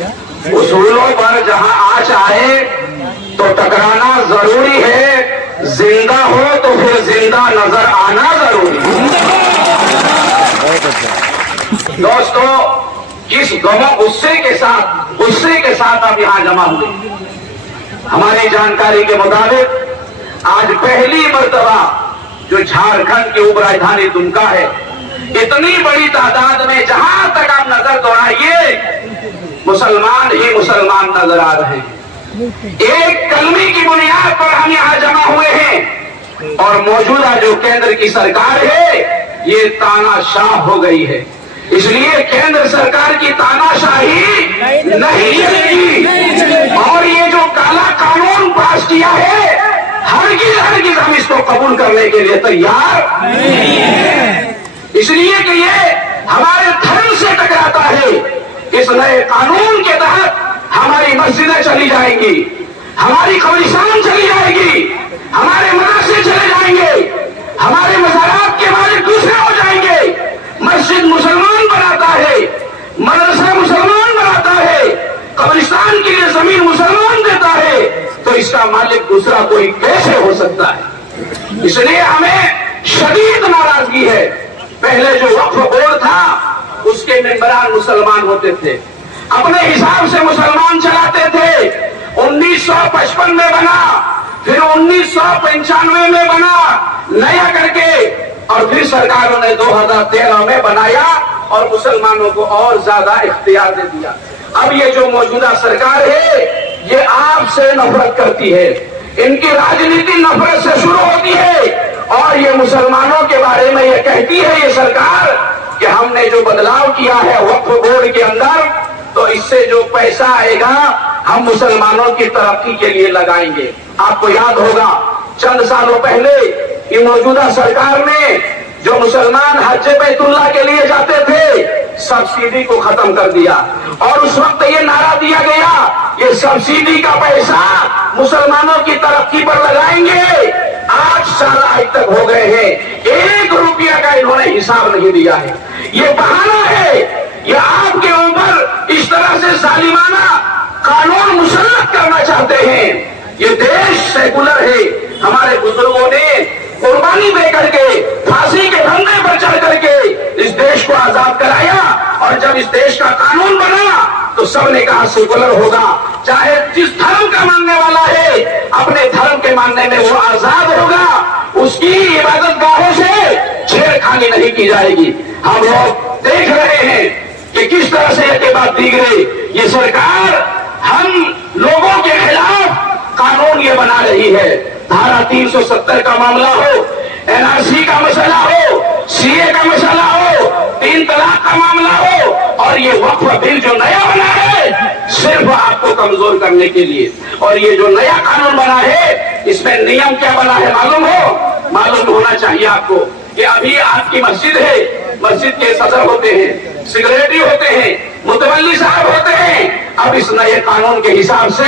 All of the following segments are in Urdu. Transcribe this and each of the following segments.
اصولوں پر جہاں آنچ آئے تو ٹکرانا ضروری ہے، زندہ ہو تو پھر زندہ نظر آنا ضروری ہے۔ دوستو، کس غم و غصے کے ساتھ آپ یہاں جمع ہوئے؟ ہماری جانکاری کے مطابق آج پہلی مرتبہ جو جھارکھنڈ کی اپ راجدھانی دمکا ہے، اتنی بڑی تعداد میں جہاں تک آپ نظر دوڑائیے مسلمان ہی مسلمان نظر آ رہے ہیں۔ ایک کلمے کی بنیاد پر ہم یہاں جمع ہوئے ہیں، اور موجودہ جو کیندر کی سرکار ہے یہ تانا شاہ ہو گئی ہے، اس لیے کیندر سرکار کی تانا شاہی نہیں چلے گی، اور یہ جو کالا قانون پاس کیا ہے ہرگز ہم اس کو قبول کرنے کے لیے تیار نہیں ہیں، اس لیے کہ یہ ہمارے دھرم سے ٹکراتا ہے۔ اس نئے قانون کے تحت ہماری مسجدیں چلی جائیں گی، ہماری قبرستان چلی جائے گی، ہمارے مدرسے چلے جائیں گے، ہمارے مزارات کے مالک دوسرے ہو جائیں گے۔ مسجد مسلمان بناتا ہے، مدرسہ مسلمان بناتا ہے، قبرستان کے لیے زمین مسلمان دیتا ہے، تو اس کا مالک دوسرا کوئی کیسے ہو سکتا ہے؟ اس لیے ہمیں شدید ناراضگی ہے۔ پہلے جو وقف بورڈ تھا اس کے ممبران مسلمان ہوتے تھے، اپنے حساب سے مسلمان چلاتے تھے۔ 1955 میں بنا، پھر 1995 میں بنا نیا کر کے، اور پھر سرکاروں نے 2013 میں بنایا اور مسلمانوں کو اور زیادہ اختیار دے دیا۔ اب یہ جو موجودہ سرکار ہے یہ آپ سے نفرت کرتی ہے، ان کی راجنیتی نفرت سے شروع ہوتی ہے، اور یہ مسلمانوں کے بارے میں یہ کہتی ہے یہ سرکار کہ ہم نے جو بدلاؤ کیا ہے وقف بورڈ کے اندر، تو اس سے جو پیسہ آئے گا ہم مسلمانوں کی ترقی کے لیے لگائیں گے۔ آپ کو یاد ہوگا چند سالوں پہلے یہ موجودہ سرکار نے جو مسلمان حج بیت اللہ کے لیے جاتے تھے سبسڈی کو ختم کر دیا، اور اس وقت یہ نعرہ دیا گیا یہ سبسڈی کا پیسہ مسلمانوں کی ترقی پر لگائیں گے۔ 8 سال آج تک ہو گئے ہیں، 1 روپیہ کا انہوں نے حساب نہیں دیا ہے۔ یہ بہانہ ہے، یہ آپ کے اوپر اس طرح سے ظالمانہ قانون مسلط کرنا چاہتے ہیں۔ یہ دیش سیکولر ہے، ہمارے بزرگوں نے قربانی دے کر کے پھانسی کے دھندے پر چڑھ کر کے اس دیش کو آزاد کرایا، اور جب اس دیش کا قانون بنا تو سب نے کہا سیکولر ہوگا، چاہے جس دھرم کا ماننے والا ہے اپنے دھرم کے ماننے میں وہ آزاد ہوگا، اس کی عبادت گاہوں سے چھیڑ خانی نہیں کی جائے گی۔ ہم لوگ دیکھ رہے ہیں کہ کس طرح سے یہ بات دی گئی، یہ سرکار ہم لوگوں کے خلاف قانون یہ بنا رہی ہے۔ دھارا 370 کا معاملہ ہو، NRC کا مسئلہ ہو، CA کا مسئلہ ہو، 3 طلاق کا معاملہ ہو، اور یہ وقف بل جو نیا بنا ہے صرف آپ کو کمزور کرنے کے لیے، اور یہ جو نیا قانون بنا ہے اس میں نیم کیا بنا ہے معلوم ہونا چاہیے آپ کو، کہ ابھی آپ کی مسجد ہے، مسجد کے صدر ہوتے ہیں، سیکریٹری ہوتے ہیں، متولی صاحب ہوتے ہیں۔ اب اس نئے قانون کے حساب سے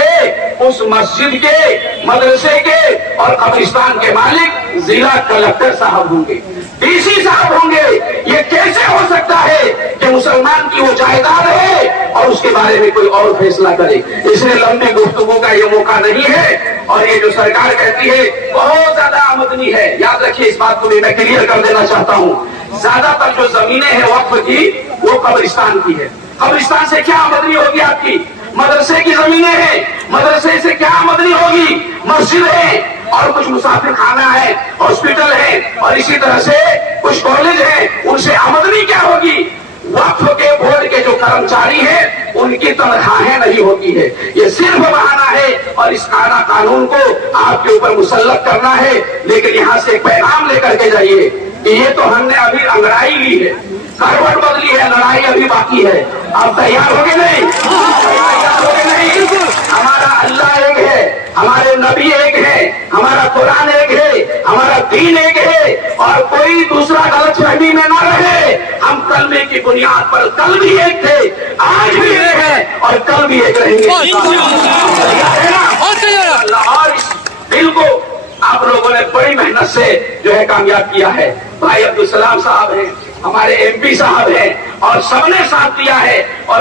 اس مسجد کے، مدرسے کے اور قبرستان کے مالک ضلع کلکٹر صاحب ہوں گے، DC صاحب ہوں گے۔ یہ کیسے ہو سکتا ہے کہ مسلمان کی وہ جائیداد ہے اور اس کے بارے میں کوئی اور فیصلہ کرے؟ اس لیے لمبی گفتگو کا یہ موقع نہیں ہے، اور یہ جو سرکار کہتی ہے بہت زیادہ آمدنی ہے، یاد رکھیے اس بات کو بھی میں کلیئر کر دینا چاہتا ہوں۔ زیادہ تر جو زمینیں ہیں وقف کی وہ قبرستان کی ہے، قبرستان سے کیا آمدنی ہوگی آپ کی؟ مدرسے کی زمینیں ہیں، مدرسے سے کیا آمدنی ہوگی؟ مسجد ہے، اور کچھ مسافر خانہ ہے، ہاسپٹل ہے، اور اسی طرح سے کچھ کالج ہیں، ان سے آمدنی کیا ہوگی؟ وقف کے بورڈ کے جو کرمچاری ہیں ان کی تنخواہیں نہیں ہوتی ہے۔ یہ صرف بہانہ ہے، اور اس قانون کو آپ کے اوپر مسلط کرنا ہے۔ لیکن یہاں سے ایک پیغام لے کر کے جائیے کہ یہ تو ہم نے ابھی انگڑائی لی ہے، کروٹ بدلی ہے، لڑائی ابھی باقی ہے۔ آپ تیار ہوگے نہیں؟ تیار ہوگے نہیں؟ ہمارا اللہ ایک ہے، ہمارے نبی ایک ہے، ہمارا قرآن ایک ہے، ہمارا دین ایک ہے، اور کوئی دوسرا غلط فہمی میں نہ رہے۔ ہم کلمے کی بنیاد پر کل بھی ایک تھے، آج بھی ایک ہے، اور کل بھی ایک رہیں گے۔ اور اس دل کو آپ لوگوں نے بڑی محنت سے جو ہے کامیاب کیا ہے۔ بھائی عبدالسلام صاحب ہیں، ہمارے MP صاحب ہیں، اور سب نے ساتھ دیا ہے، اور